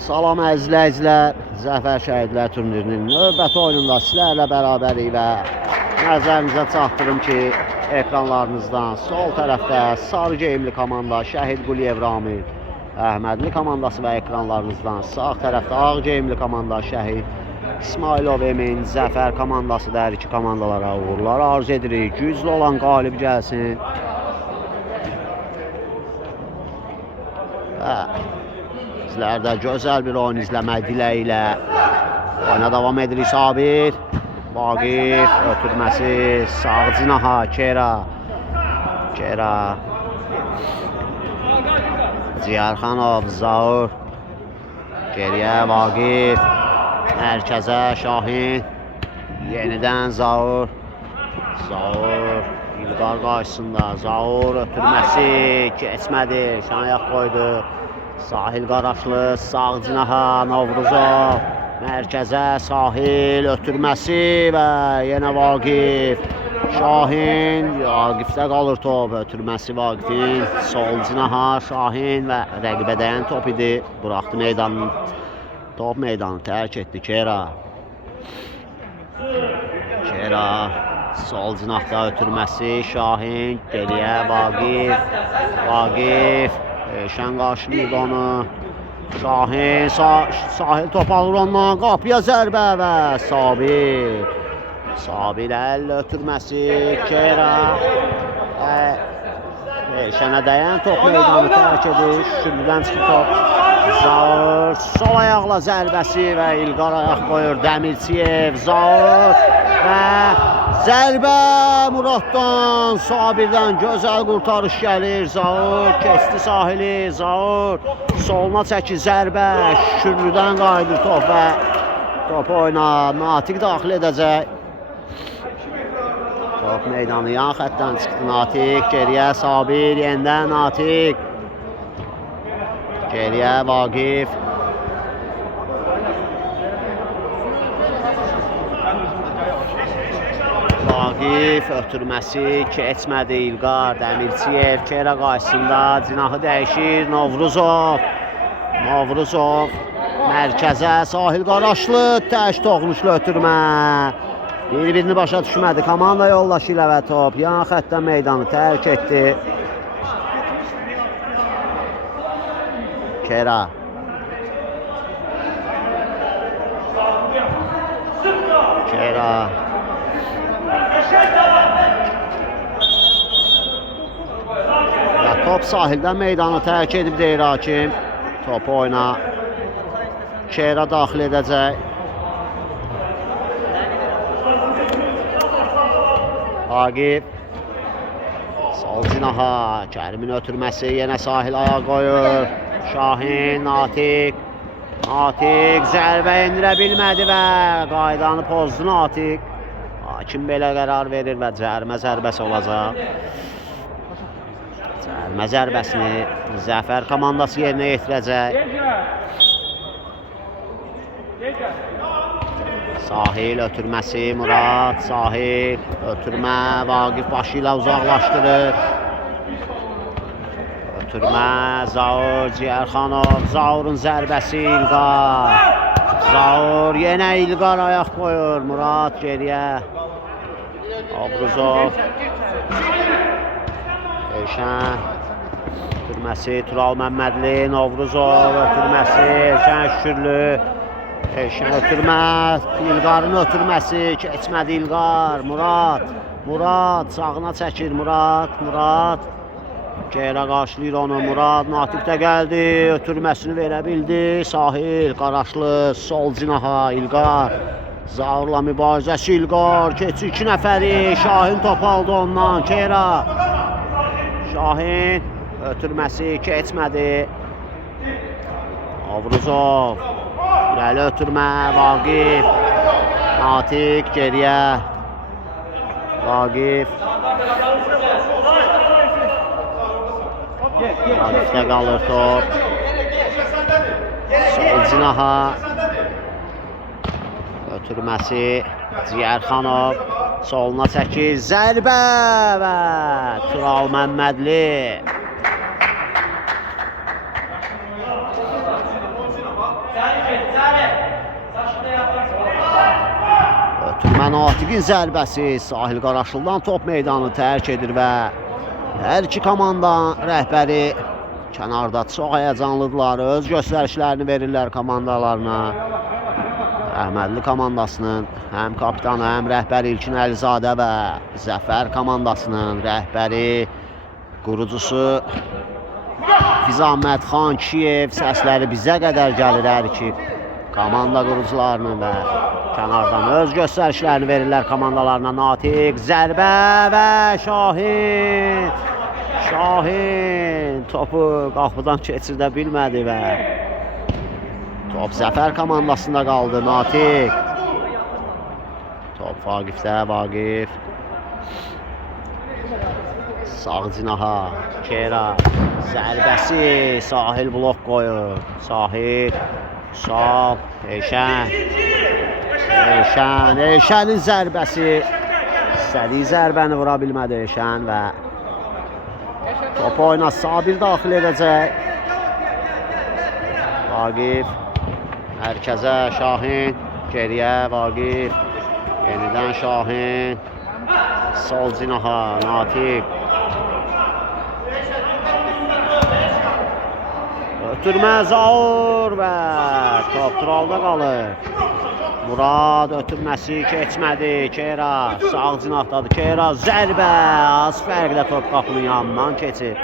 Salam əziz izləyicilər, Zəfər Şəhidlər turnirinin növbəti oyununda sizlərlə bərabərik və nəzərinizə çatdırım ki, ekranlarınızdan sol tərəfdə sarı geyimli komanda Şəhid Quliyev Ramil Əhmədli komandası və ekranlarınızdan sağ tərəfdə ağ geyimli komanda Şəhid İsmailov Emin Zəfər komandası da hər iki komandalara uğurlar arzu edirik. Güclü olan qalib gəlsin. Sizlər də gözəl bir oyun izləmək diləyilə oyuna davam edirik. Sabir, Vaqif, ötürməsi, sağ cinaha, Kera, Ciyarxanov, Zaur, geriyə Vaqif, mərkəzə Şahin, yenidən Zaur, İlqar qarşısında, Zaur ötürməsi, keçmədi, şanyaq qoydu. Sahil Qaraşlı, sağ cinaha, Novruzov, mərkəzə Sahil, ötürməsi və yenə Vaqif, Şahin, Vaqifdə qalır top, ötürməsi Vaqifin, sol cinaha, Şahin və rəqibə dəyən top idi, buraxdı meydanın, top meydanı tərk etdi Kera, sol cinahda ötürməsi, Şahin, geriyə Vaqif, Şən qarşılayır onu. Şahin, Sahil top alır ondan. Qapıya zərbə və Sabir əl ötürməsi. Kera. Şənə dəyən top meydanı tərk edir. Şükürlüdən çıxır top. Zaur sol ayaqla zərbəsi və İlqar ayaq qoyur. Dəmirçiyev, Zaur və zərbə Muraddan, Sabirdən gözəl qurtarış gəlir. Zaur keçdi sahili, Zaur soluna çəkir zərbə, Şükürlüdən qayıdır top və top oyuna Natiq daxil edəcək. Top meydanı yan xətdən çıxdı Natiq, geriyə Sabir, yenidən Natiq, geriyə Vaqif. Vaqif ötürməsi, keçmədi İlqar, Dəmirçiyev, Kera qarşısında, cinahı dəyişir, Novruzov, mərkəzə, Sahil Qaraşlı, tək toxunuşlu ötürmə, bir-birini başa düşmədi, komanda yoldaşı ilə və top, yan xətdən meydanı tərk etdi. Kera. Və top sahildən meydanı tərk edib deyir hakim. Topu oyuna Kera daxil edəcək. Vaqif. Sol cinaha. Kərimin ötürməsi. Yenə Sahil ayağa qoyur. Şahin, Natiq. Zərbə endirə bilmədi və qaydanı pozdu Natiq. Hakim belə qərar verir və cərimə zərbəsi olacaq. Cərimə zərbəsini Zəfər komandası yerinə yetirəcək. Sahil ötürməsi, Murad, Sahil ötürmə, Vaqif başı ilə uzaqlaşdırır. Ötürmə, Zaur, Ciyarxanov, Zaurun zərbəsi, İlqar. Zaur, yenə İlqar ayaq qoyur, Murad geriyə. Novruzov. Elşən. Ötürməsi, Tural Məmmədli, Novruzov, ötürməsi, Elşən Şükürlü. Elşən ötürmə, İlqarın ötürməsi, keçmədi İlqar, Murad, sağına çəkir Murad. Kera qarşılayır onu, Murad, Natiq də gəldi, ötürməsini verə bildi, Sahil, Qaraşlı, sol cinaha, İlqar, Zaurla mübarizəsi İlqar, keçi 2 nəfəri, Şahin top aldı ondan, Kera, Şahin, ötürməsi, keçmədi, Novruzov, irəli ötürmə, Vaqif, Natiq, geriyə, Vaqif, Vaqifdə qalır top. Sol cinaha. Ötürməsi Ciyarxanov. Soluna çəkir. Zərbə və Tural Məmmədli. Ötürmə Natiqin zərbəsi Sahil Qaraşlıdan top meydanı tərk edir və hər iki komanda rəhbəri kənarda çox həyəcanlıdırlar. Öz göstərişlərini verirlər komandalarına. Əhmədli komandasının həm kapitanı, həm rəhbəri İlkin Əlizadə və Zəfər komandasının rəhbəri, qurucusu Fizamət Xan Kiyev səsləri bizə qədər gəlir hər iki komanda qurucularının və kənardan öz göstərişlərini verirlər komandalarına. Natiq zərbə və Şahin topu qapıdan keçirdə bilmədi və top Zəfər komandasında qaldı. Natiq. Top Vaqifdə, Vaqif. Sağ cinaha, Kera. Zərbəsi, Sahil blok qoyur. Sahil, Sal, Eşənin zərbəsi. İstədiyi zərbəni vura bilmədi Eşən və top oyuna Sabir daxil edəcək. Vaqif. Mərkəzə Şahin, geriyə Vaqif, yenidən Şahin, sol cinaha Natiq. Ötürmə Zaur və top Turalda qalır. Murad ötürməsi keçmədi, Kera sağ cinahdadır, Kera zərbə, az fərqlə top qapının yanından keçir.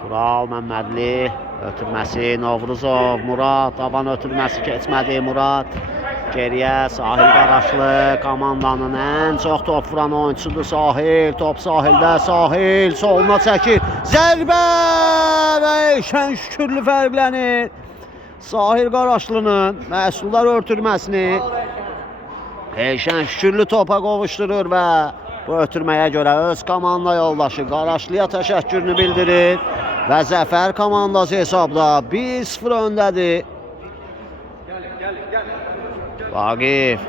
Tural Məmmədli ötürməsi Novruzov, Murad taban ötürməsi keçmədi, Murad geriyə Sahil Qaraşlı komandanın ən çox top vuran oyunçusudur Sahil, top Sahildə, Sahil soluna çəkir, zərbə və Eşən Şükürlü fərqlənir. Sahil Qaraşlı'nın məhsuldar ötürməsini Eşən Şükürlü topa qovuşdurur və bu ötürməyə görə öz komanda yoldaşı Qaraşlıya təşəkkürünü bildirir. Və Zəfər komandası hesabda 1-0 öndədir. Vaqif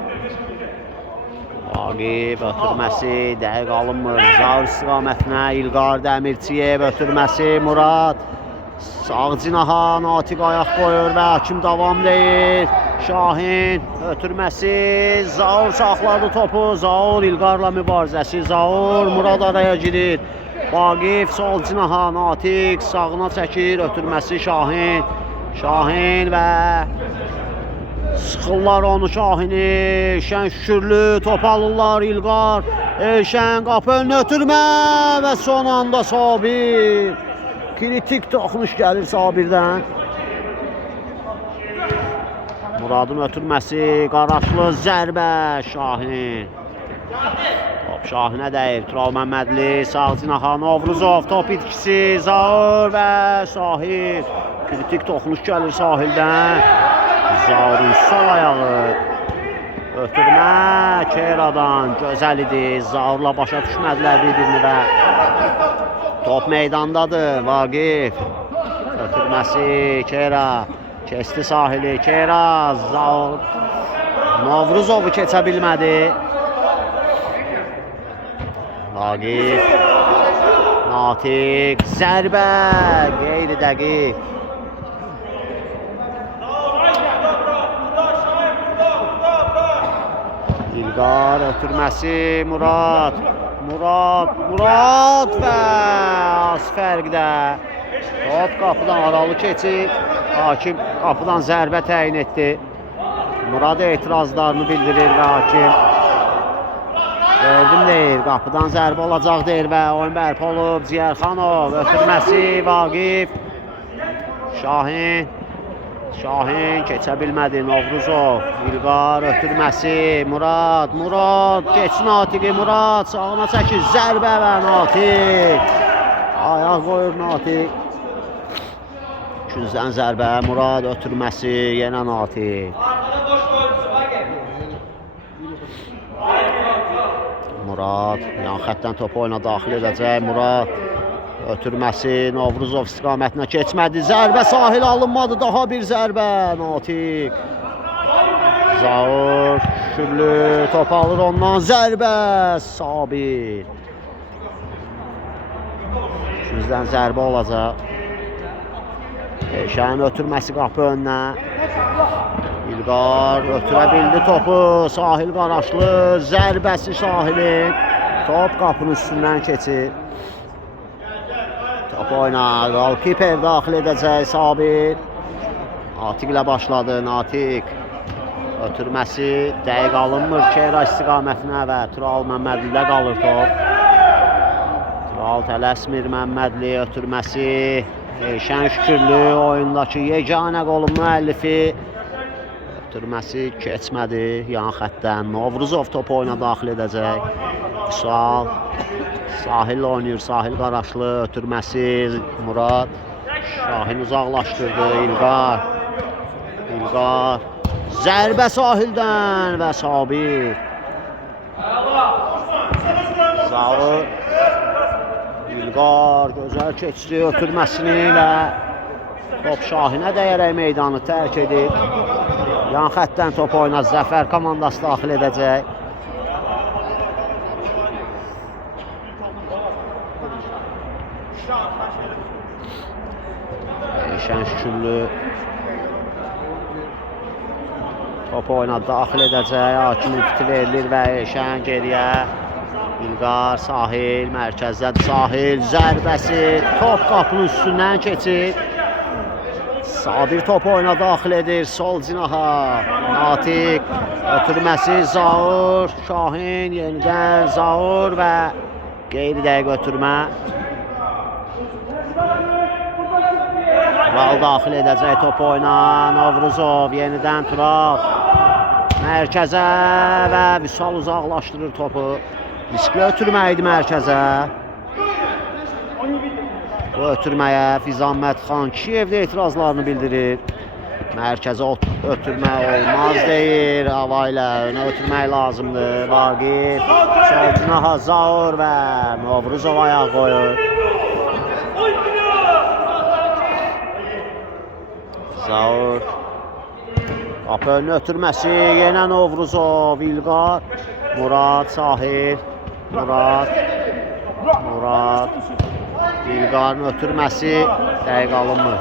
ötürməsi dəqiq alınmır. Zaur istiqamətinə İlqar Dəmirçiyev ötürməsi Murad. Sağ cinaha Natiq ayaq qoyur və hakim davam deyir. Şahin ötürməsi, Zaur saxladı topu. Zaur İlqarla mübarizəsi. Zaur Murad araya girir. Vaqif sol cinaha Natiq sağına çəkir, ötürməsi Şahin. Şahin və sıxırlar onu Şahini. Şən Şükürlü top alırlar İlqar. Şən qapı önünə ötürmə və son anda Sabir. Kritik toxunuş gəlir Sabirdən. Muradın ötürməsi, Qaraşlı zərbə Şahin. Top Şahinə dəyir. Tural Məmmədli, sağ cinaha Novruzov, top itkisi, Zaur və Sahil. Kritik toxunuş gəlir Sahildən. Zaurun sol ayağı. Ötürmə Keradan gözəl idi. Zaurla başa düşmədilər bir-birini və top meydandadır. Vaqif. Ötürməsi Kera. Kesti Sahili. Kera. Zaur. Novruzovu keçə bilmədi. Vaqif. Natiq. Zərbə. Qeyri dəqiq. İlqar ötürməsi Murad. Murad və az fərqdə. Top qapıdan aralı keçib. Hakim qapıdan zərbə təyin etdi. Murad etirazlarını bildirir və hakim gördüm deyir, qapıdan zərbə olacaq deyir və oyun bərpa olub. Ciyərxanov ötürməsi Vaqif. Şahin keçə bilmədi. Novruzov, İlqar ötürməsi Murad geç Natiqi. Murad sağına çəkir, zərbə və Natiq ayaq qoyur. Natiq küncdən zərbə, Murad ötürməsi yenə Natiq. Murad yan xəttdən topu oyuna daxil edəcək. Murad ötürməsi Novruzov istiqamətinə keçmədi. Zərbə Sahil alınmadı. Daha bir zərbə Natiq. Zaur Şükürlü top alır ondan. Zərbə Sabir. Küncdən zərbə olacaq. Elşənin ötürməsi qapı önünə. İlqar ötürə bildi topu. Sahil Qaraşlı zərbəsi Sahilin. Top qapının üstündən keçir. Top oynar. Golkiper daxil edəcək Sabir. Natiq ilə başladı. Natiq ötürməsi dəqiq alınmır. Keyra istiqamətinə və Tural Məmmədlidə qalır top. Tural tələsmir. Məmmədli ötürməsi. Elşən Şükürlü oyundakı yeganə qolun müəllifi. Ötürməsi keçmədi yan xəttdən. Novruzov topu oyuna daxil edəcək. Sual Sahil oynayır. Sahil Qaraşlı ötürməsi Murad. Şahin uzaqlaşdırdı. İlqar zərbə Sahildən və Sabir. Zaur İlqar gözəl keçdi ötürməsini ilə top Şahinə dəyərək meydanı tərk edib. Yan xəttdən top oyuna Zəfər komandası daxil edəcək. Elşən Şükürlü top oyuna daxil edəcək. Hakim iti verilir və Elşən geriyə. İlqar Sahil mərkəzdədir. Sahil zərbəsi top qapının üstündən keçir. Sabir top oyuna daxil edir. Sol cinaha Natiq ötürməsi Zaur. Şahin yenidən Zaur və qeyri-dəqiq ötürmə. Tural daxil edəcək top oyuna. Novruzov yenidən Tural. Mərkəzə və Vüsal uzaqlaşdırır topu. Riskli ötürmə idi mərkəzə. Bu ötürməyə Fizanmət Xan Kiyev də etirazlarını bildirir. Mərkəzə ötürmə olmaz deyir. Hava ilə önə ötürmək lazımdır. Vaqif, Solcuna Zaur və Novruzov ayaq qoyur. Zaur qapı önünə ötürməsi, yenə Novruzov, İlqar, Murad, Sahil, Murad, İlqarın ötürməsi dəqiq alınmır.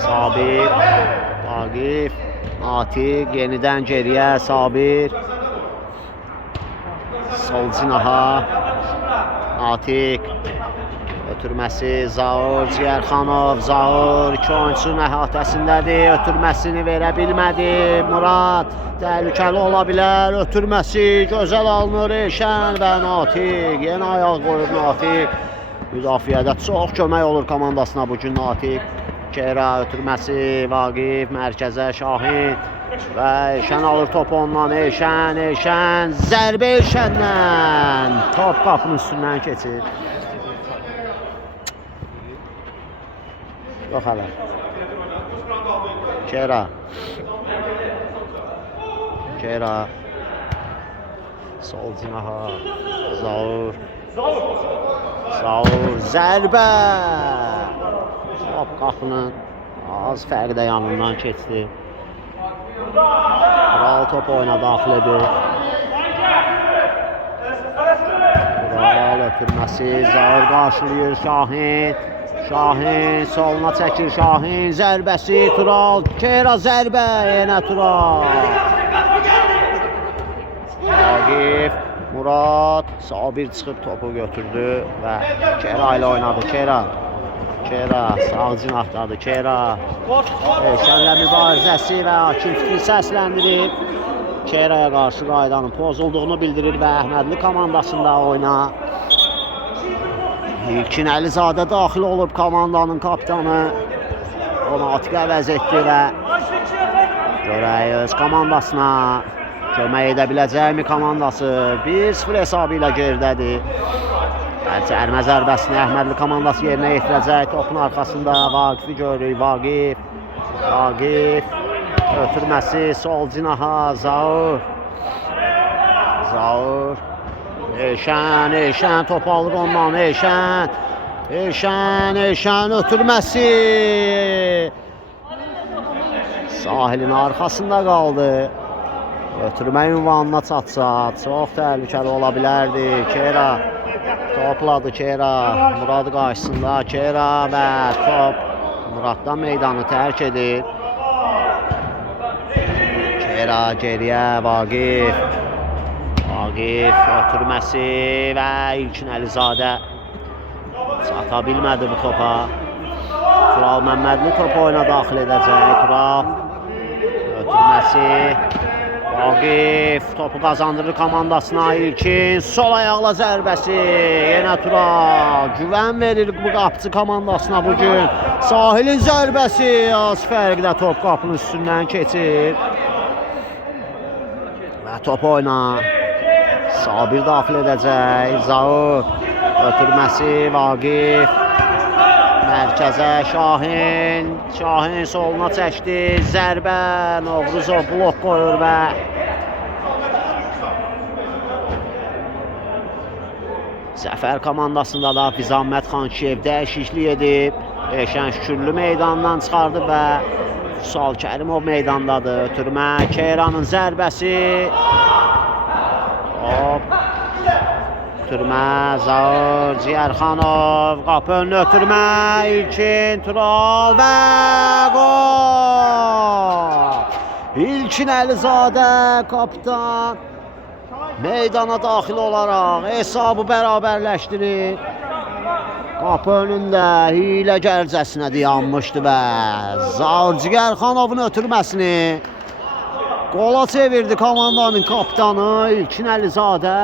Sabir, Vaqif, Natiq, yenidən geriyə Sabir, sol cinaha, Natiq, ötürməsi Zaur, Ciyərxanov, Zaur, iki oyunçunun əhatəsindədir, ötürməsini verə bilmədi, Murad, təhlükəli ola bilər, ötürməsi gözəl alınır, Elşən və Natiq, yenə ayaq qoyur Natiq, müdafiədə çox kömək olur komandasına bugün Natiq, Keyra ötürməsi, Vaqif, mərkəzə Şahin və Elşən alır topu ondan, Elşən, zərbə Elşəndən, top qapının üstündən keçir. Yox hələ. Keyra. Sol cinaha. Zaur, zərbə. Top qapının az fərqdə yanından keçdi. Tural top oyuna daxil edir. Tural ötürməsi, Zaur qarşılayır Şahin. Şahin soluna çəkir Şahin, zərbəsi Tural, Keyra zərbə, yenə Tural. Vaqif, Murad, Sabir çıxıb topu götürdü və Keyra ilə oynadı. Keyra sağ cinahdadır. Keyra Elşənlə mübarizəsi və hakim fikri səsləndirib. Keyraya qarşı qaydanın pozulduğunu bildirir və Əhmədli komandasında oyna. İlkin Əlizadə daxil olub komandanın kapitanı. O Natiq əvəz etdi və görək öz komandasına kömək edə biləcəkmi komandası 1-0 hesabı ilə geridədir. Cərmə zərbəsini Əhmədli komandası yerinə yetirəcək. Topun arxasında Vaqifi görürük. Vaqif ötürməsi sol cinaha Zaur. Elşən top alır ondan. Elşən ötürməsi. Sahilin arxasında qaldı. Ötürmə ünvanına çatsa çox təhlükəli ola bilərdi. Topladı Kera. Murad qarşısında Kera və top Muraddan meydanı tərk edir. Kera geriyə Vaqif. Vaqif ötürməsi və İlkin Əlizadə çata bilmədi bu topa. Tural Məmmədli topu oyuna daxil edəcək. Tural ötürməsi. Vaqif topu qazandırır komandasına. İlkin sol ayaqla zərbəsi. Yenə Tural güvən verir bu qapıcı komandasına bugün. Sahilin zərbəsi az fərqlə top qapının üstündən keçir. Və top oyna. Sabir daxil edəcək. Zaur ötürməsi. Vaqif mərkəzə Şahin. Şahin soluna çəkdi. Zərbə Novruzov blok qoyur və Zəfər komandasında da Fizamət Xankiyev dəyişiklik edib. Eşən Şükürlü meydandan çıxardı və Füsal Kərimov meydandadır. Ötürmə Keyranın zərbəsi. Hop. Ötürmə Zaur Ciyərxanov. Qapı önünü ötürmə. İlkin Tural və gol. İlkin Əlizadə kapitan meydana daxil olaraq hesabı bərabərləşdirir. Qapı önündə hiyləgərcəsinə dayanmışdı və Zaur Ciyərxanovun ötürməsini qola çevirdi komandanın kapitanı İlkin Əlizadə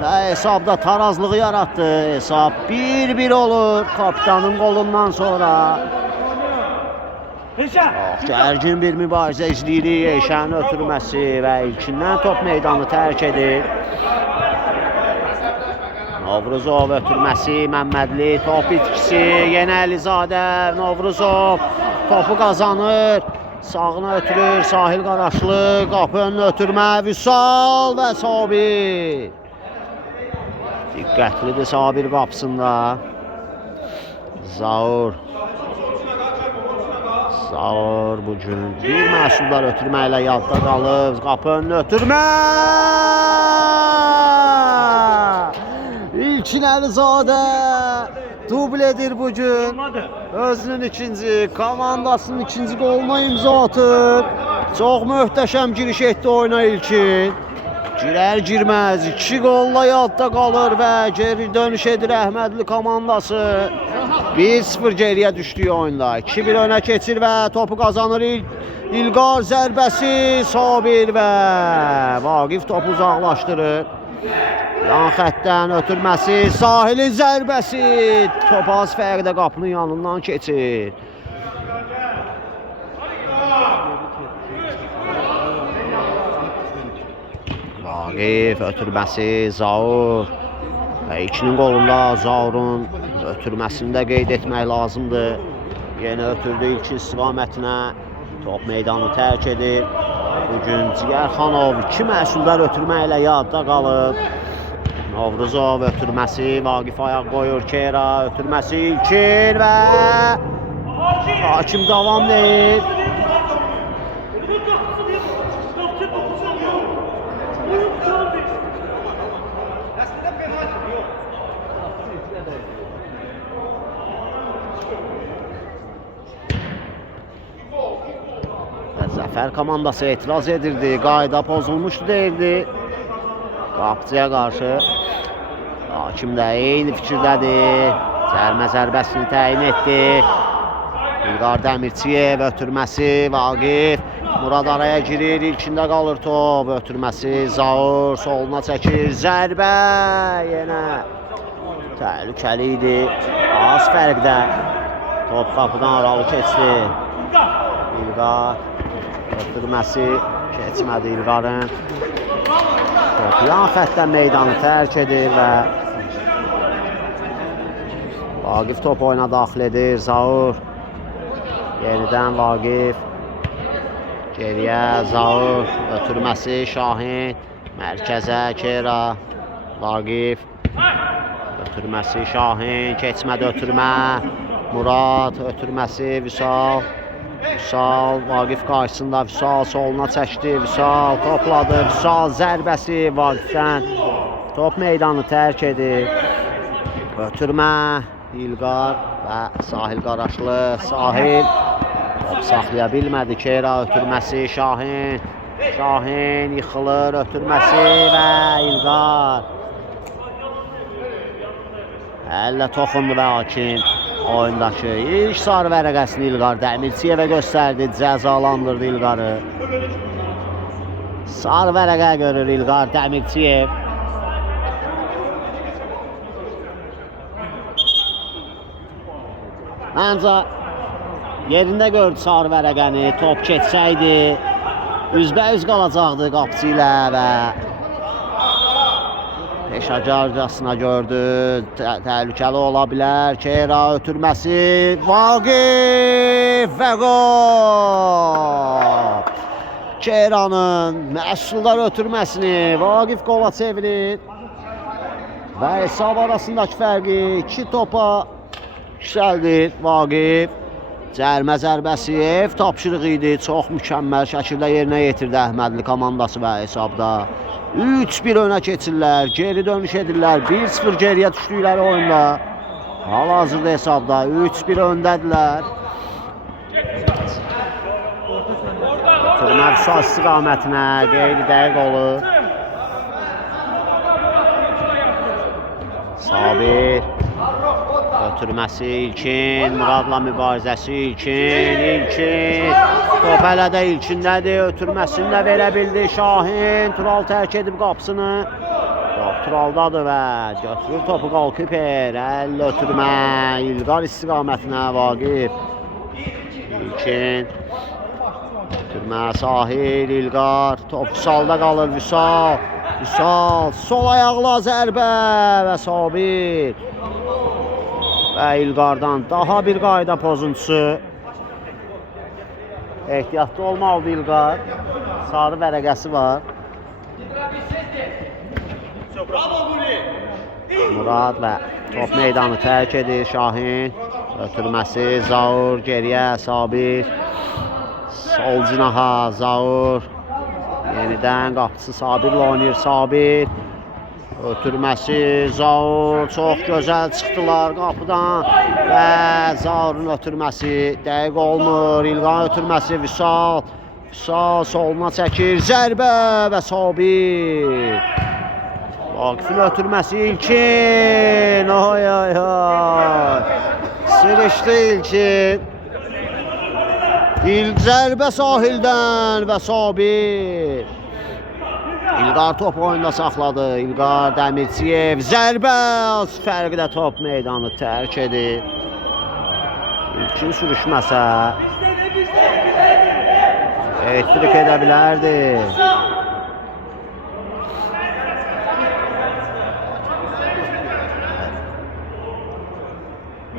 və hesabda tarazlığı yaratdı. Hesab 1-1 olur kapitanın qolundan sonra. Gərgin bir mübarizə izləyirik. Eşənin ötürməsi və İlkindən top meydanı tərk edir. Novruzov ötürməsi, Məmmədli top itkisi, yenə Əlizadə, Novruzov topu qazanır. Sağına ötürür, Sahil Qaraşlı, qapı önünü ötürmə, Vüsal və Sabir. Diqqətlidir Sabir qapısında. Zaur. Zaur bugün bir məhsullar ötürməklə yadda qalıb. Qapı önünü ötürmə! İlkin Əlizadə dubl edir bugün. Özünün ikinci, komandasının ikinci qoluna imza atır. Çox möhtəşəm giriş etdi oyuna İlkin. Girər-girməz 2 qolla yadda qalır və geri dönüş edir Əhmədli komandası. 1-0 geriyə düşdüyü oyunda. 2-1 önə keçir və topu qazanır İlqar zərbəsi. Sabir və Vaqif topu uzaqlaşdırır. Yan xəttdən ötürməsi, Sahilin zərbəsi. Top az fərqdə qapının yanından keçir. Vaqif ötürməsi, Zaur. Və ikinin qolunda Zaurun ötürməsini də qeyd etmək lazımdır. Yenə ötürdü ilkin istiqamətinə. Top meydanı tərk edir. Bugün Ciyərxanov 2 məhsuldar ötürməklə yadda qalıb. Novruzov ötürməsi, Vaqif ayaq qoyur Kera, ötürməsi İlkin və hakim davam deyir. Zəfər komandası etiraz edirdi, qayda pozulmuşdu deyildi. Qapıcıya qarşı hakim də eyni fikirdədir. Cərmə zərbəsini təyin etdi. İlqar Dəmirçiyev ötürməsi, Vaqif. Murad araya girir, ilkində qalır top. Ötürməsi, Zaur soluna çəkir. Zərbə yenə təhlükəli idi. Az fərqdə top qapıdan aralı keçdi. İlqar ötürməsi keçmədi İlqarın. Top yan xəttdən meydanı tərk edir və Vaqif top oyuna daxil edir. Zaur yenidən Vaqif geriyə Zaur ötürməsi Şahin mərkəzə Kera Vaqif ötürməsi Şahin keçmədi ötürmə Murad ötürməsi Vüsal Vüsal Vaqif qarşısında Vüsal soluna çəkdi. Vüsal topladı. Vüsal zərbəsi Vaqifdən top meydanı tərk edir. Ötürmə İlqar və Sahil Qaraşlı. Sahil top saxlaya bilmədi. Kera ötürməsi Şahin. Şahin yıxılır, ötürməsi və İlqar. Əllə toxundu və hakim oyundakı ilk sarı vərəqəsini İlqar Dəmirçiyevə göstərdi, cəzalandırdı İlqarı. Sarı vərəqə görür İlqar Dəmirçiyev. Məncə yerində gördü sarı vərəqəni, top keçsəydi üzbəüz qalacaqdı qapıcı ilə və peşəkarcasına gördü, təhlükəli ola bilər. Kera ötürməsi, Vaqif və qol! Keranın məhsuldar ötürməsini Vaqif qola çevirir və hesab arasındakı fərqi 2 topa yüksəldir Vaqif. Cərmə zərbəsi ev tapşırığı idi. Çox mükəmməl şəkildə yerinə yetirdi Əhmədli komandası və hesabda 3-1 önə keçirlər, geri dönüş edirlər. 1-0 geriyə düşdükləri oyunda. Hal-hazırda hesabda 3-1 öndədirlər. Ötürmə Vüsal istiqamətinə qeyri-dəqiq olur. Sabir ötürməsi İlkin, Muradla mübarizəsi İlkin. Top hələ də İlkindədir, ötürməsini də verə bildi Şahin. Tural tərk edib qapısını. Top Turaldadır və götürür topu Qalkiper. Əllə ötürmə, İlqar istiqamətinə Vaqif. İlkin. Ötürmə Sahil, İlqar. Top Vüsalda qalır, Vüsal. Sol ayaqla zərbə və Sabir. Və İlqardan daha bir qayda pozuntusu. Ehtiyatlı olmalıdır İlqar. Sarı vərəqəsi var. Murad və top meydanı tərk edir Şahin. Ötürməsi Zaur geriyə Sabir. Sol cinaha Zaur. Yenidən qapısı Sabirlə oynayır Sabir. Ötürməsi Zaur, çox gözəl çıxdılar qapıdan və Zaurun ötürməsi dəqiq olmur. İlqan ötürməsi Vüsal soluna çəkir, zərbə və Sabir. Vaqifin ötürməsi İlkin, oy. Sırışdı İlkin. Zərbə Sahildən və Sabir. İlqar top oyunda saxladı. İlqar Dəmirçiyev zərbə, az fərqdə top meydanı tərk edir. İlkin sürüşməsə elektrik edə bilərdi.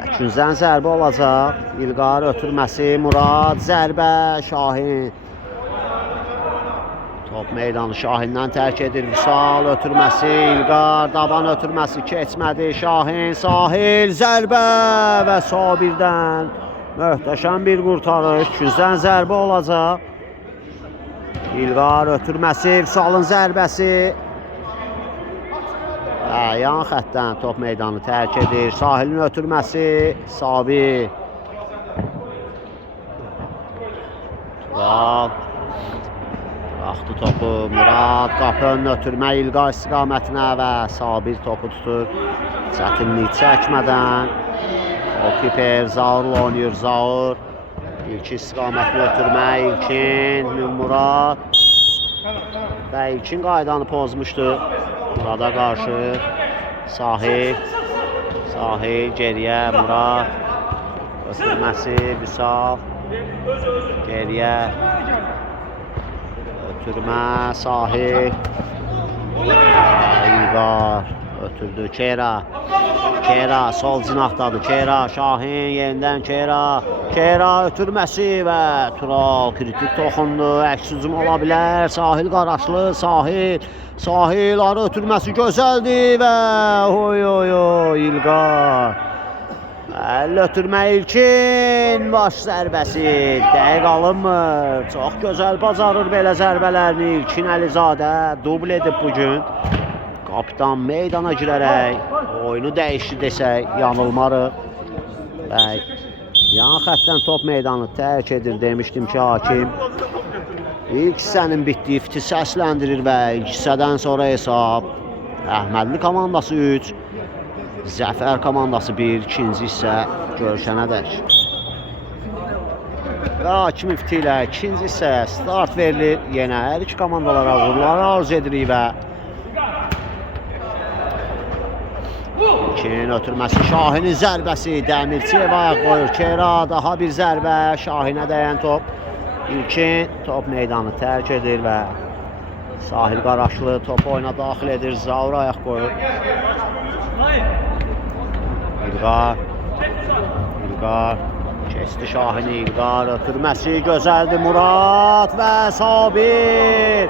Əkinzən zərbə olacaq. İlqar ötürməsi Murad, zərbə Şahin. Top meydanı Şahindən tərk edir. Vüsal ötürməsi, İlqar, daban ötürməsi keçmədi. Şahin, Sahil, zərbə və Sabirdən möhtəşəm bir qurtarış. Küzdən zərbə olacaq. İlqar ötürməsi, Vüsalın zərbəsi. Yan xəttdən top meydanı tərk edir. Sahilin ötürməsi, Sabir. Tural. Baxdı topu Murad, qapı önünə ötürmə İlqar istiqamətinə və Sabir topu tutur. Çətinlik çəkmədən Qalkiper Zaurla oynayır. Zaur İlkin istiqamətinə ötürmə İlkin, Murad və İlkin qaydanı pozmuşdu Murada qarşı. Sahil geriyə Murad ötürməsi Vüsal geriyə ötürmə Sahil İlqar ötürdü Kera sol cinahdadır. Kera Şahin yenidən Kera ötürməsi və Tural kritik toxundu. Əks hücum ola bilər. Sahil Qaraşlı Sahil arı ötürməsi gözəldir və İlqar. Əllə ötürmə İlkin, baş zərbəsi dəqiq alınmır. Çox gözəl bacarır belə zərbələrini İlkin Əlizadə dubl edib bugün. Kapitan meydana girərək oyunu dəyişdi desək yanılmarıq. Və yan xəttdən top meydanı tərk edir demişdim ki, hakim. İlk hissənin bitdiyi fiti səsləndirir və ilk hissədən sonra hesab Əhmədli komandası 3, Zəfər komandası 1, ikinci hissə görüşənədək. Və hakim fiti ilə ikinci hissəyə start verilir. Yenə hər iki komandalara uğurlar arzu edirik və İlkin ötürməsi Şahinin zərbəsi Dəmirçiyev ayaq qoyur. Kera daha bir zərbə Şahinə dəyən top. İlkin top meydanı tərk edir və Sahil Qaraşlı topu oyuna daxil edir. Zaur ayaq qoyur. İlqar kesti Şahini. İlqar ötürməsi gözəldir. Murad və Sabir.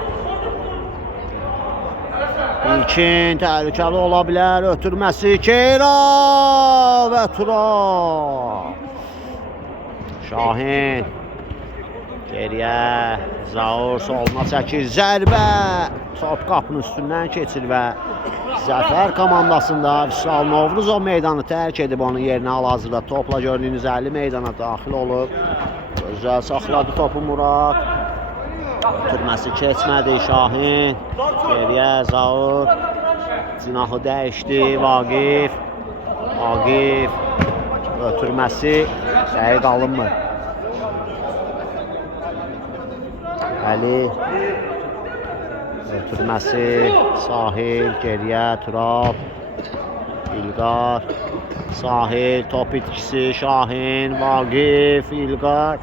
İlkin təhlükəli ola bilər. Ötürməsi Kera və Tural. Şahin geriyə. Zaur soluna çəkir. Zərbə. Top qapının üstündən keçir və Zəfər komandasında Vüsal Novruzov meydanı tərk edib onun yerinə hal-hazırda topla gördüyünüz 50 meydana daxil olub. Gözəl saxladı topu Murad. Ötürməsi keçmədi Şahin. Geriyə Zaur. Cinahı dəyişdi Vaqif. Ötürməsi dəqiq alınmır. Əli. Ötürməsi Sahil. Geriyə Tural. İlqar. Sahil top itkisi Şahin. Vaqif. İlqar.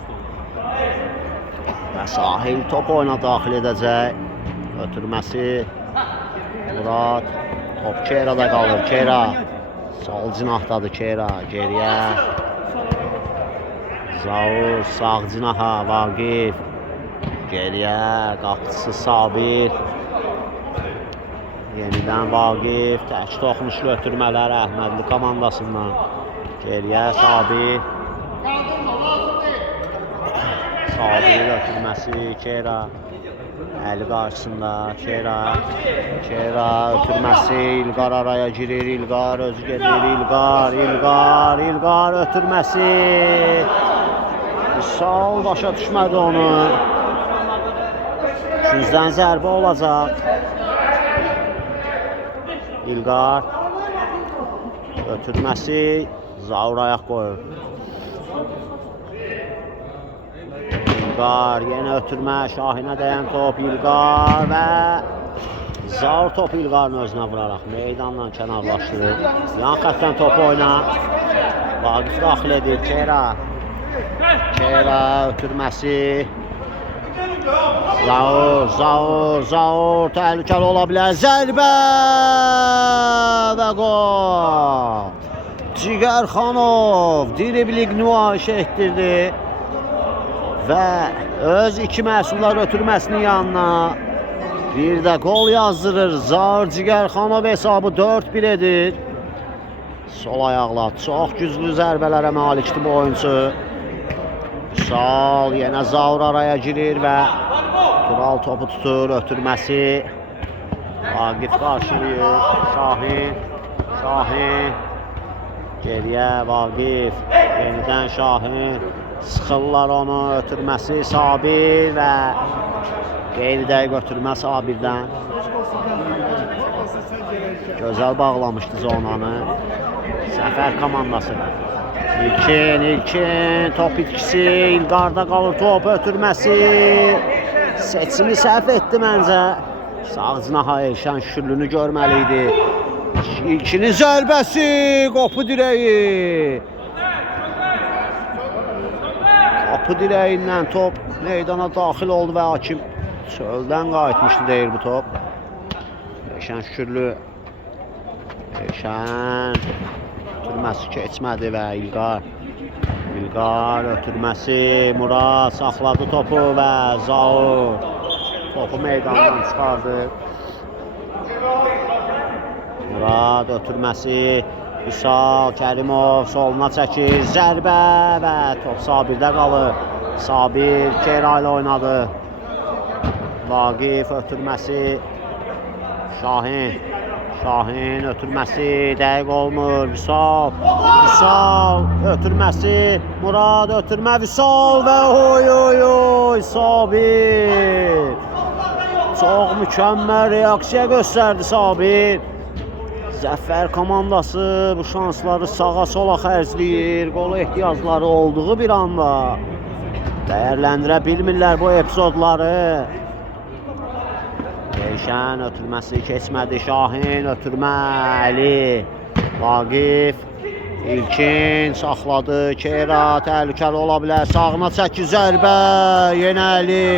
Və Sahil top oyuna daxil edəcək. Ötürməsi Murad. Top Kera'da qalır. Kera sol cinahdadır. Kera geriyə. Zaur sağ cinaha. Vaqif geriyə. Qapıcısı Sabir. Yenidən Vaqif. Tək toxunuşlu ötürmələr Əhmədli komandasından. Geriyə Sabir. Sabir ötürməsi Kera. Əli qarşısında Kera ötürməsi İlqar araya girir. İlqar özü gedir. İlqar ötürməsi. Sağ başa düşmədi onu. Üçüncüdən zərbə olacaq. İlqar ötürməsi Zaur ayaq qoyur. İlqar yenə ötürmə Şahinə dəyən top. İlqar və Zaur topu İlqarın özünə vuraraq meydandan kənarlaşdırır. Yan xəttdən topu oyna. Vaqif daxil edir. Kera ötürməsi. Zaur təhlükəli ola bilər. Zərbə və qol. Cigərxanov dribling nümayiş etdirdi və öz iki məhsullar ötürməsinin yanına bir də qol yazdırır. Zaur Cigərxanov hesabı 4-1 edir. Sol ayaqla çox güclü zərbələrə malikdir bu oyuncu. Sal yenə Zaur araya girir və Tural topu tutur. Ötürməsi Vaqif qarşılayır. Şahin geriyə Vaqif. Yenidən Şahin. Sıxırlar onu. Ötürməsi Sabir və qeyri-dəqiq ötürmə Sabirdən. Gözəl bağlamışdı zonanı Zəfər komandası. İlkin top itkisi İlqarda qalır top ötürməsi. Seçimi səhv etdi məncə. Sağ cinaha Elşən Şükürlünü görməliydi. İlkinin zərbəsi qapı dirəyi. Qapı dirəyindən top meydana daxil oldu və hakim çöldən qayıtmışdı deyir bu top. Elşən Şükürlü. Elşən ötürməsi keçmədi və İlqar ötürməsi Murad saxladı topu və Zaur topu meydandan çıxardı. Murad ötürməsi Vüsal Kərimov soluna çəkir. Zərbə və top Sabirdə qalır. Sabir Kera ilə oynadı. Vaqif ötürməsi Şahin. Şahin ötürməsi dəqiq olmur. Vüsal ötürməsi. Murad ötürmə. Vüsal və oy Sabir. Çox mükəmməl reaksiya göstərdi Sabir. Zəfər komandası bu şansları sağa sola xərcləyir. Qola ehtiyacları olduğu bir anda dəyərləndirə bilmirlər bu epizodları. Eyşən ötürməsi keçmədi. Şahin ötürmə. Əli. Vaqif. İlkin saxladı. Kera təhlükəli ola bilər. Sağına çəkir zərbə. Yenə Əli.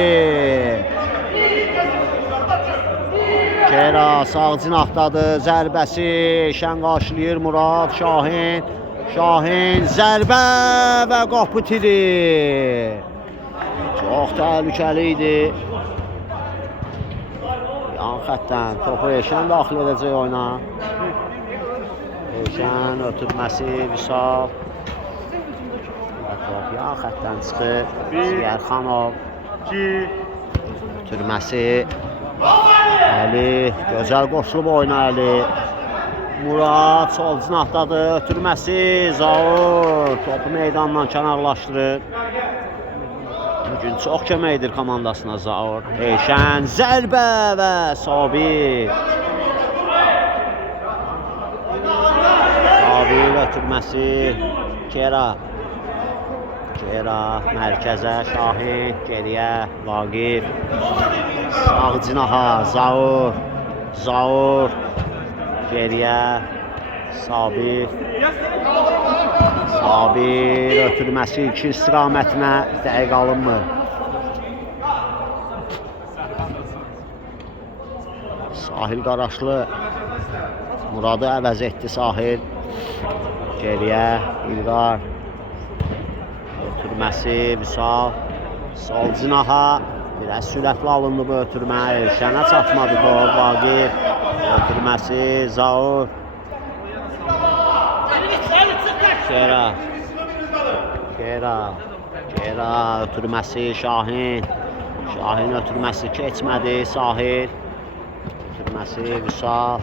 Kera sağ cinahdadır. Zərbəsi. Eyşən qarşılayır Murad. Şahin zərbə və qapı tiri. Çox təhlükəli idi. Yan xəttdən topu Eyşən daxil edəcək oyuna. Eyşən ötürməsi Vüsal. Top yan xəttdən çıxır. Ziyərxanov. Ötürməsi Əli. Gözəl qoşulub oyuna Əli. Murad sol cinahdadır. Ötürməsi Zaur. Topu meydandan kənarlaşdırır. Bugün çox köməkdir komandasına Zaur. Eyşən zərbə və Sabir. Sabir ötürməsi. Kera mərkəzə. Şahin geriyə. Vaqif. Sağ cinaha Zaur. Geriyə. Sabir ötürməsi 2 istiqamətinə dəqiq alınmır. Sahil Qaraşlı Muradı əvəz etdi Sahil. Geriyə İlqar. Ötürməsi Vüsal. Sol cinaha biraz sürətli alındı bu ötürmə. Eyşənə çatmadı top. Vaqif. Ötürməsi Zaur. Kera ötürməsi Şahin ötürməsi keçmədi Sahil. Ötürməsi Vüsal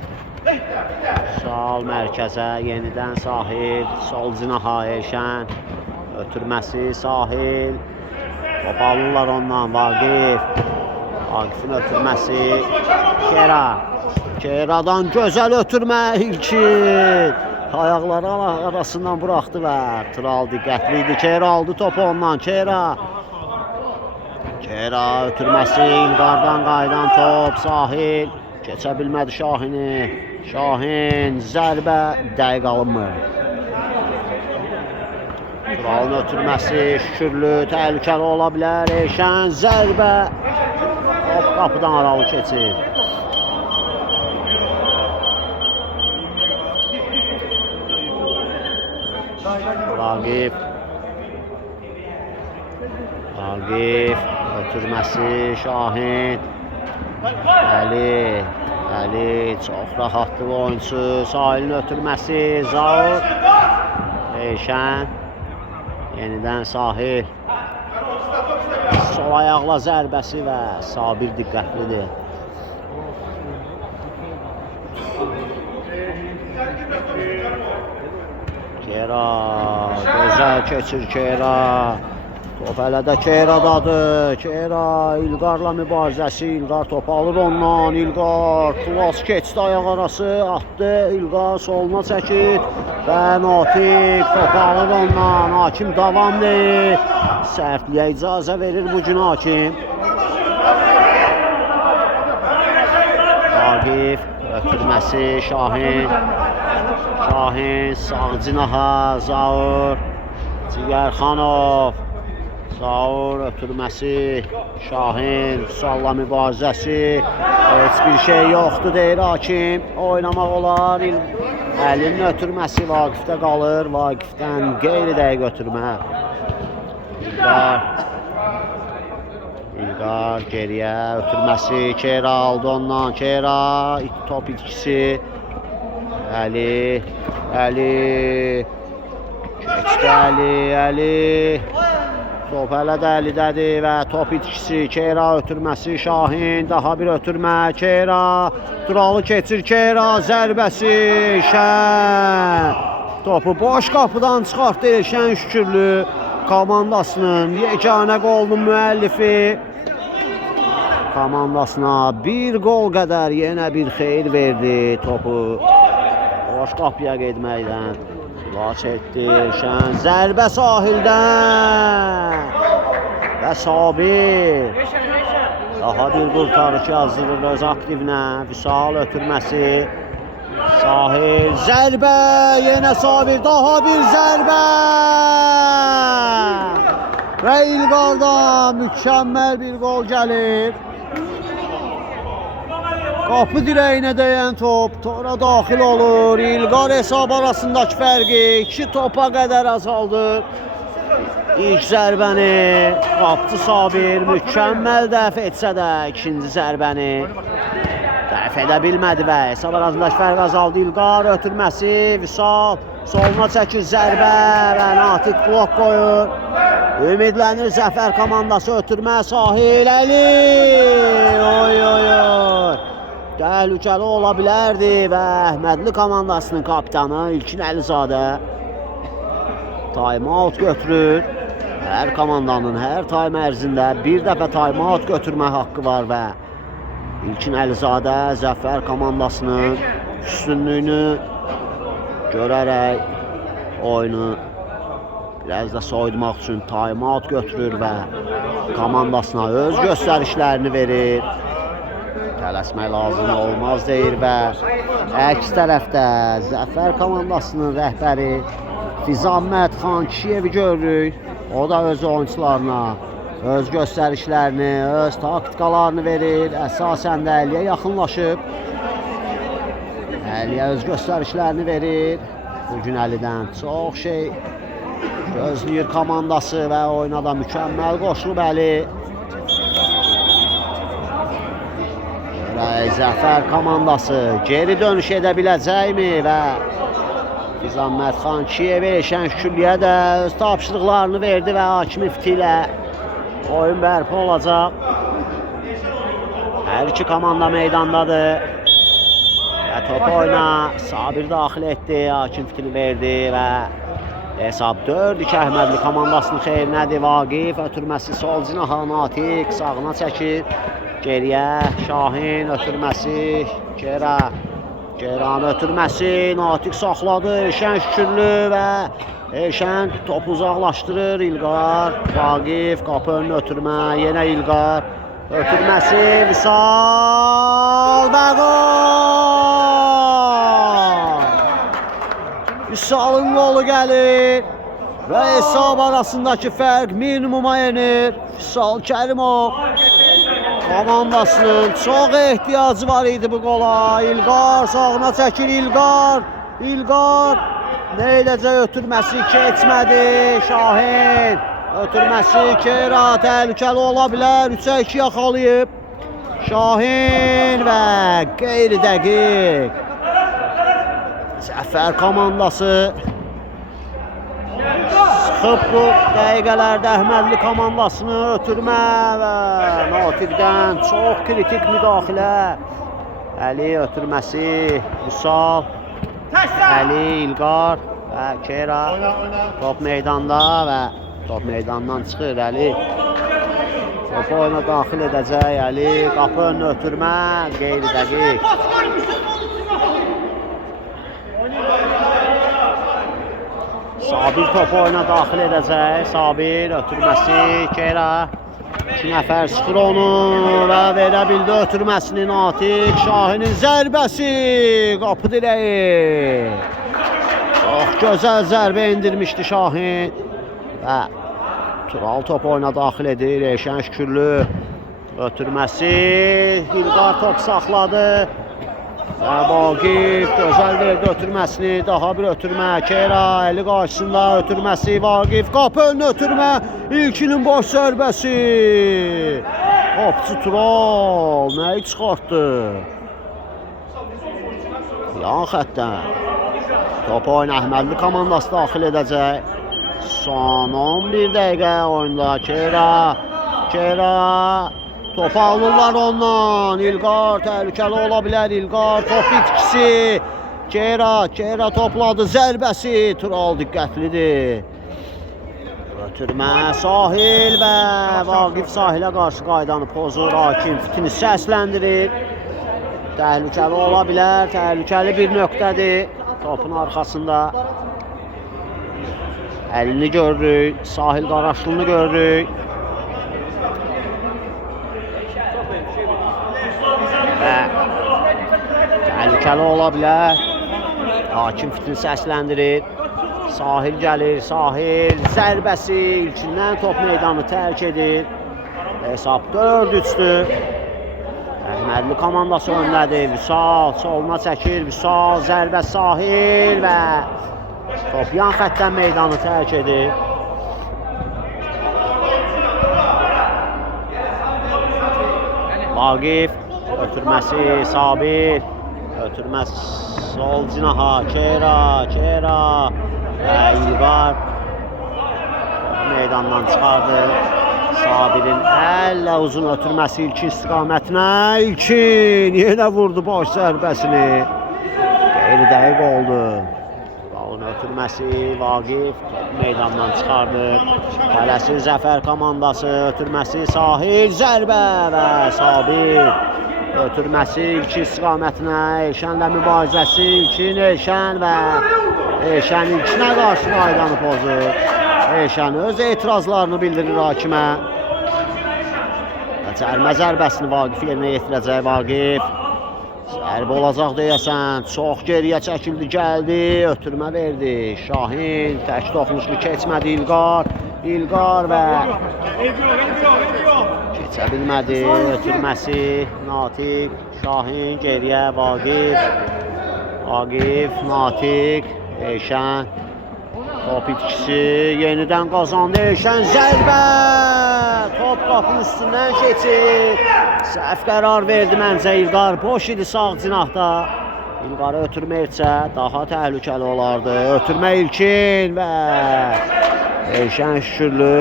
mərkəzə yenidən Sahil. Sol cinaha Eyşən. Ötürməsi Sahil. Top alırlar ondan Vaqifin ötürməsi Kera'dan gözəl ötürmə İlkin. Ayaqları arasından buraxdı və Tural diqqətli idi. Kera aldı topu ondan. Kera ötürməsi İlqardan qayıdan top. Sahil keçə bilmədi Şahini. Şahin zərbə dəqiq alınmır. Turalın ötürməsi Şükürlü təhlükəli ola bilər. Eyşən zərbə. Top qapıdan aralı keçir. Vaqif ötürməsi Şahin. Əli çox rahatlı oyunçu. Sahilin ötürməsi Zaur. Eyşən yenidən Sahil. Sol ayaqla zərbəsi və Sabir diqqətlidir. Kera gözəl keçir Kera. Top hələ də Kera'dadır. İlqarla mübarizəsi. İlqar top alır ondan. İlqar klas keçdi ayaq arası. Atdı. İlqar soluna çəkir. Və Natiq top alır ondan. Hakim davamlı. Sərtliyə icazə verir bugün Hakim. Vaqif ötürməsi Şahin sağ cinaha Zaur. Ziyərxanov. Zaur ötürməsi Şahin. Salla mübarizəsi. Heç bir şey yoxdur deyir Hakim. Oynamaq olar. Əlinin ötürməsi Vaqifdə qalır. Vaqifdən qeyri-dəqiq ötürmə. İlqar geriyə ötürməsi. Kera aldı ondan. Kera top itkisi. Əli keçdi Əli Top hələ də əlidədir və top itkisi, Keyra ötürməsi, Şahin, daha bir ötürmə, Keyra, Turalı keçir, Keyra, zərbəsi, Şən. Topu boş qapıdan çıxartdı Elşən Şükürlü komandasının yeganə qolunun müəllifi. Komandasına bir qol qədər yenə bir xeyir verdi topu. Boş qapıya getməkdən. Laç etdi Şən, zərbə sahildən və Sabir daha bir qurtarış yazdırır öz aktivinə. Vüsal ötürməsi, Sahil, zərbə, yenə Sabir, daha bir zərbə və İlqardan mükəmməl bir qol gəlir. Qapı dirəyinə dəyən top tora daxil olur. İlqar hesab arasındakı fərqi 2 topa qədər azaldır. İlk zərbəni qapçı Sabir mükəmməl dəf etsə də ikinci zərbəni dəf edə bilmədi və hesab arasındakı fərq azaldı. İlqar ötürməsi, Vüsal soluna çəkir zərbə və Natiq blok qoyur. Ümidlənir Zəfər komandası ötürmə, Sahil, Əli, oy oy oy. Təhlükəli ola bilərdi və Əhmədli komandasının kapitanı İlkin Əlizadə time-out götürür. Hər komandanın hər time ərzində bir dəfə time-out götürmə haqqı var və İlkin Əlizadə Zəfər komandasının üstünlüyünü görərək oyunu biraz da soyutmaq üçün time-out götürür və komandasına öz göstərişlərini verir. Tələsmək lazım olmaz deyir və əks tərəfdə Zəfər komandasının rəhbəri Fizamət Xan Kişiyevi görürük. O da öz oyuncularına öz göstərişlərini, öz taktikalarını verir. Əsasən də Əliyə yaxınlaşıb. Əliyə öz göstərişlərini verir. Bugün Əlidən çox şey gözləyir komandası və oyuna da mükəmməl qoşulub Əli. Zəfər komandası geri dönüş edə biləcəkmi və Fizamət Xan Kişiyevi Elşən Şükürlüyə də öz tapşırıqlarını verdi və hakim ifti ilə oyun bərpa olacaq. Hər iki komanda meydandadır və top oyuna Sabir daxil etdi, hakim iftini verdi və hesab 4-2 Əhmədli komandasının xeyrinədir. Vaqif ötürməsi sol cinaha, Natiq sağına çəkir. Geriyə Şahin ötürməsi, Keyranın ötürməsi, Natiq saxladı, Elşən Şükürlü və Elşən topu uzaqlaşdırır. İlqar, Vaqif, qapı önünü ötürmə, yenə İlqar ötürməsi, Vüsal və qol! Vüsalın qolu gəlir və hesab arasındakı fərq minimuma enir. Vüsal Kərimov komandasının çox ehtiyacı var idi bu qola. İlqar sağına çəkir, İlqar nə edəcək, ötürməsi keçmədi. Şahin ötürməsi, Keyra təhlükəli ola bilər, 3-ə 2 yaxalayıb Şahin və qeyri-dəqiq Zəfər komandası sıxıb bu dəqiqələrdə Əhmədli komandasını ötürmə və Natiqdən çox kritik müdaxilə. Əli ötürməsi, Vüsal, Əli, İlqar və Keyra top meydanda və top meydandan çıxır Əli. Topu oyuna daxil edəcək Əli, qapı önünü ötürmə, qeyri-dəqiq. Sabir topu oyuna daxil edəcək. Sabir ötürməsi, Keyra 2 nəfər sıxır onu və verə bildi ötürməsini. Natiq, Şahinin zərbəsi, qapı dirəyi. Çox gözəl zərbə indirmişdi Şahin və Tural topu oyuna daxil edir. Elşən Şükürlü ötürməsi, İlqar top saxladı. Vaqif gözəl verdi ötürməsini, daha bir ötürmə, Keyra Əli qarşısında ötürməsi, Vaqif qapı önünü ötürmə, İlkinin boş zərbəsi. Qapçı Tural nəyi çıxartdı? Yan xəttdən. Top oyuna Əhmədli komandası daxil edəcək. Son 11 dəqiqə oyunda. Kera topu alırlar ondan. İlqar təhlükəli ola bilər. İlqar top itkisi. Kera topladı. Zərbəsi. Tural diqqətlidir. Ötürmə Sahil və Vaqif Sahilə qarşı qaydanı pozur. Hakim fitini səsləndirir. Təhlükəli ola bilər. Təhlükəli bir nöqtədir. Topun arxasında. Əlini görürük. Sahil Qaraşlını görürük. Və təhlükəli ola bilər. Hakim fitini səsləndirir. Sahil gəlir. Sahil zərbəsi. İlkindən top meydanı tərk edir. Hesab 4-3-dür. Əhmədli komandası öndədir. Vüsal soluna çəkir. Vüsal zərbə Sahil və top yan xəttdən meydanı tərk edir. Vaqif ötürməsi Sabir. Ötürməsi sol cinaha. Kera və İlqar meydandan çıxardı. Sabirin əllə uzun ötürməsi ilkin istiqamətinə. İlkin yenə vurdu boş zərbəsini. Qeyri dəqiq oldu. Balın ötürməsi Vaqif meydandan çıxardı. Tələsir Zəfər komandası. Ötürməsi Sahil zərbə və Sabir. Ötürməsi ilkin istiqamətinə. Elşənlə mübarizəsi. İlkin Elşən və Elşən ilkinə qarşı qaydanı pozur. Elşən öz etirazlarını bildirir hakimə. Cərmə zərbəsini Vaqif yerinə yetirəcək. Vaqif zərbə olacaq deyəsən. Çox geriyə çəkildi, gəldi. Ötürmə verdi. Şahin tək toxunuşlu keçmədi. İlqar və keçə bilmədi. Ötürməsi Natiq. Şahin geriyə. Vaqif Natiq. Elşən top itkisi yenidən qazandı. Elşən zərbə. Top qapının üstündən keçir. Səhv qərar verdi məncə İlqar. Boş idi sağ cinahda. İlqarı ötürmə etsə daha təhlükəli olardı. Ötürmə ilkin və Elşən Şükürlü.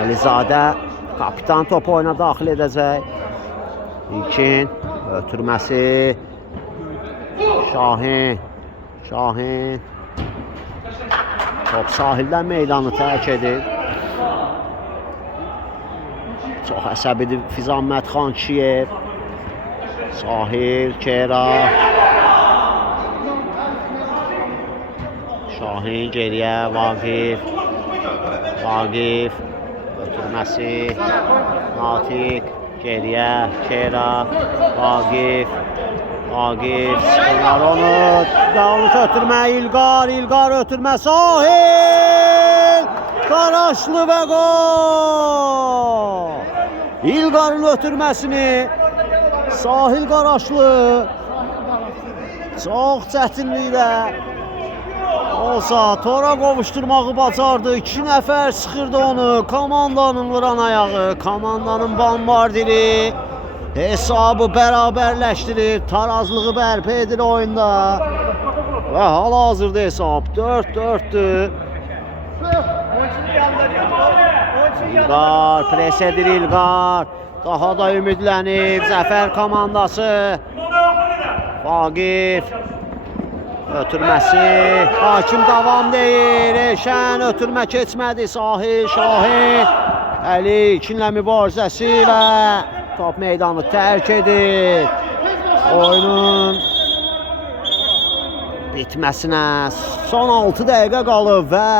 Əlizadə kapitan topu oyuna daxil edəcək. İlkin ötürməsi Şahin. Top sahildən meydanı tərk edir. Çox əsəbidir Fizanmət Xan Kişiyev. Sahil, Kera. Şahin geriyə, Vaqif. Ötürməsi Natiq. Geriyə, Kera. Vaqif sıxırlar onu. Yanlış ötürmə İlqar ötürmə Sahil. Qaraşlı və qol. İlqarın ötürməsini Sahil Qaraşlı çox çətinliklə olsa tora qovuşturmağı bacardı. 2 nəfər sıxırdı onu. Komandanın vuran ayağı, komandanın bombardiri hesabı bərabərləşdirir. Tarazlığı bərpa edir oyunda. Və hal-hazırda hesab 4-4'dür. İlqar pres edir İlqar. Daha da ümidlənib Zəfər komandası. Vaqif ötürməsi. Hakim davam deyir. Elşən ötürmə keçmədi. Sahil, Şahin. Əli ikinlə mübarizəsi və top meydanı tərk edir. Oyunun bitməsinə son 6 dəqiqə qalıb və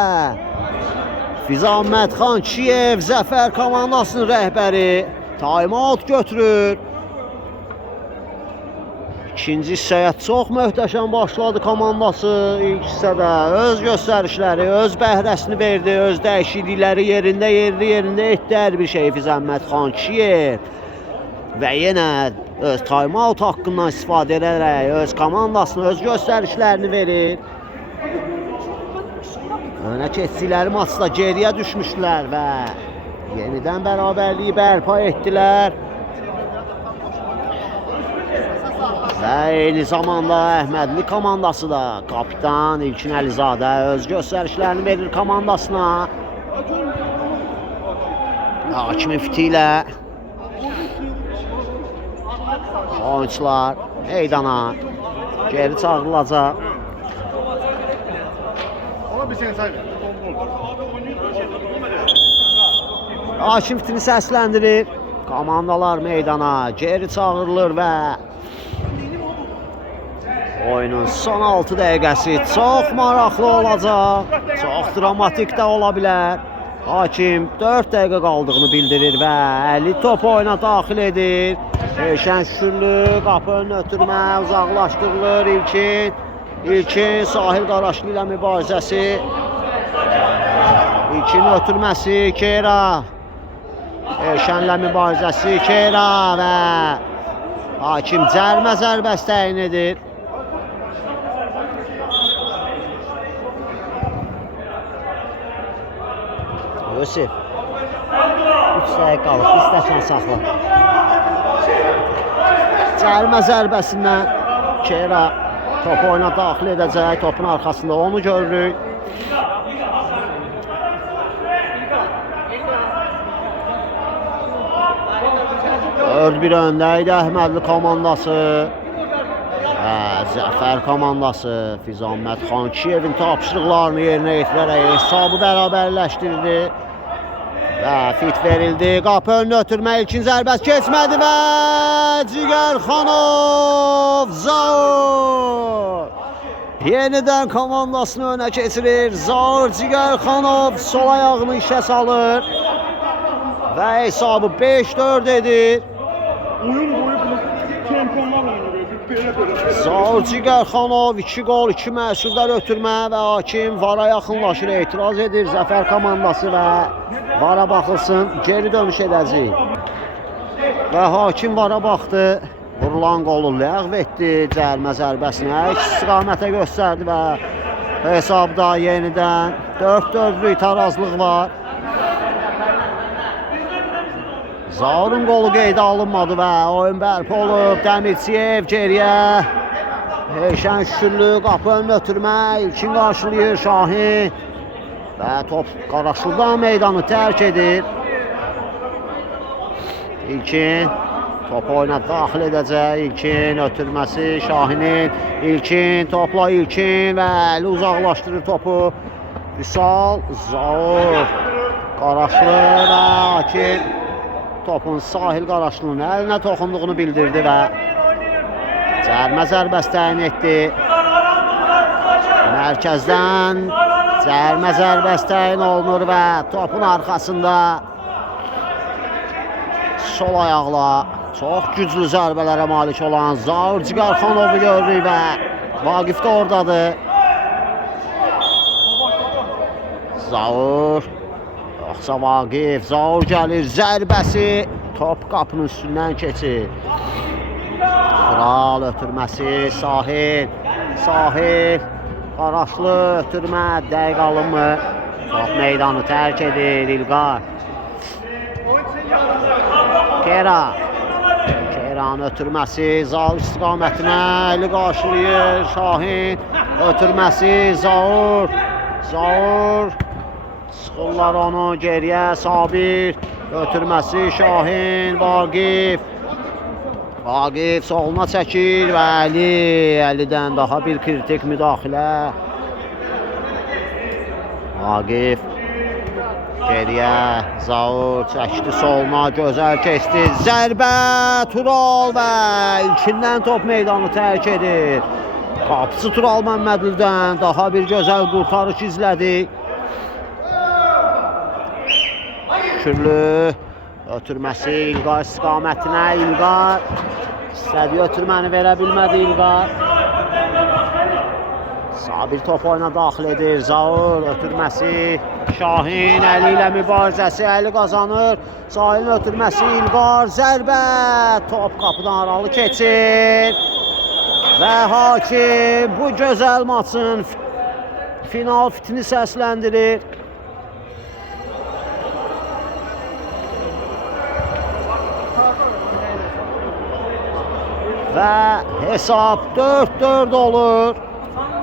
Fizanmət Xan Kişiyev Zəfər komandasının rəhbəri time-out götürür. İkinci hissəyə çox möhtəşəm başladı komandası. İlk hissədə öz göstərişləri, öz bəhrəsini verdi, öz dəyişiklikləri yerində etdi hər bir şey Fizanmət Xan Kişiyev. Və yenə öz time-out haqqından istifadə edərək öz komandasını, öz göstərişlərini verir. Önə keçdikləri maçda geriyə düşmüşdülər və yenidən bərabərliyi bərpa etdilər. Və eyni zamanda Əhmədli komandası da kapitan İlkin Əlizadə öz göstərişlərini verir komandasına. Hakimin fiti ilə oyuncular meydana geri çağırılacaq. Hakim fitini səsləndirir. Komandalar meydana geri çağırılır və oyunun son 6 dəqiqəsi çox maraqlı olacaq. Çox dramatik də ola bilər. Hakim 4 dəqiqə qaldığını bildirir və 50 top oyuna daxil edir. Elşən Şükürlü qapı önünə ötürmə uzaqlaşdırılır. İlkin Sahil Qaraşlı ilə mübarizəsi. İlkin ötürməsi Keyra. Elşənlə mübarizəsi Keyra və hakim cərimə zərbəsi təyin edir. Yusif 3 dəqiqə qalıb, bir stəkan saxla. Cərimə zərbəsindən Keyra topu oyuna daxil edəcək. Topun arxasında onu görürük. Bir öndə idi Əhmədli komandası. Zəfər komandası Fizamət Xankiyevin tapşırıqlarını yerinə yetirərək hesabı bərabərləşdirdi. Və fit verildi. Qapı önünə ötürmə ilkin zərbəsi keçmədi və Cigərxanov Zaur yenidən komandasını önə keçirir. Zaur Cigərxanov sol ayağını işə salır və hesabı 5-4 edir. Oyun boyu çempionlar oyunu. Zaur Cigərxanov 2 gol, 2 məhsullar ötürmə və hakim VAR-a yaxınlaşır, etiraz edir Zəfər komandası və VAR-a baxılsın, geri dönüş edəcək. Və hakim VAR-a baxdı, vurulan qolu ləğv etdi, cərimə zərbəsini istiqamətə göstərdi və hesabda yenidən 4-4'lük tarazlıq var. Zaurun qolu qeydə alınmadı və oyun bərpa olub. Dəmirçiyev geriyə. Elşən Şükürlü qapı önünə ötürmə. İlkin qarşılayır Şahin. Və top Qaraşlıdan meydanı tərk edir. İlkin topu oyuna daxil edəcək. İlkin ötürməsi Şahinin. İlkin topla İlkin və əli uzaqlaşdırır topu. Vüsal Zaur. Qaraşlı və hakim topun Sahil Qaraşlının əlinə toxunduğunu bildirdi və cərimə zərbəsi təyin etdi. Mərkəzdən cərimə zərbəsi təyin olunur və topun arxasında sol ayaqla çox güclü zərbələrə malik olan Zaur Cigərxanovu görürük və Vaqif də oradadır. Zaur yoxsa Vaqif, Zaur gəlir, zərbəsi top qapının üstündən keçir. Kral ötürməsi Sahil, Qaraşlı ötürmə, dəqiq alınmır. Top meydanı tərk edir İlqar. Keyranın ötürməsi Zaur istiqamətinə, eli qarşılayır Şahin. Ötürməsi Zaur. Sıxırlar onu geriyə, Sabir, ötürməsi Şahin, Vaqif soluna çəkir və Əlidən daha bir kritik müdaxilə. Vaqif geriyə, Zaur çəkdi soluna, gözəl keçdi, zərbə, Tural və ilkindən top meydanı tərk edir. Qapısı Tural Məmmədlidən daha bir gözəl qurtarış izlədi. Şükürlü ötürməsi İlqar istiqamətinə, İlqar istədiyi ötürməni verə bilmədi İlqar. Sabir top oyuna daxil edir, Zaur ötürməsi Şahin, əli ilə mübarizəsi, əli qazanır. Sahilin ötürməsi İlqar, zərbə, top qapıdan aralı keçir. Və hakim bu gözəl maçın final fitini səsləndirir. və hesab 4-4 olur.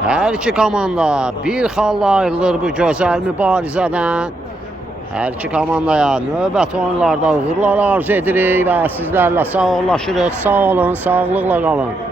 Hər iki komanda bir xalla ayrılır bu gözəl mübarizədən. Hər iki komandaya növbəti oyunlarda uğurlar arzu edirik və sizlərlə sağollaşırıq. Sağ olun, sağlıqla qalın.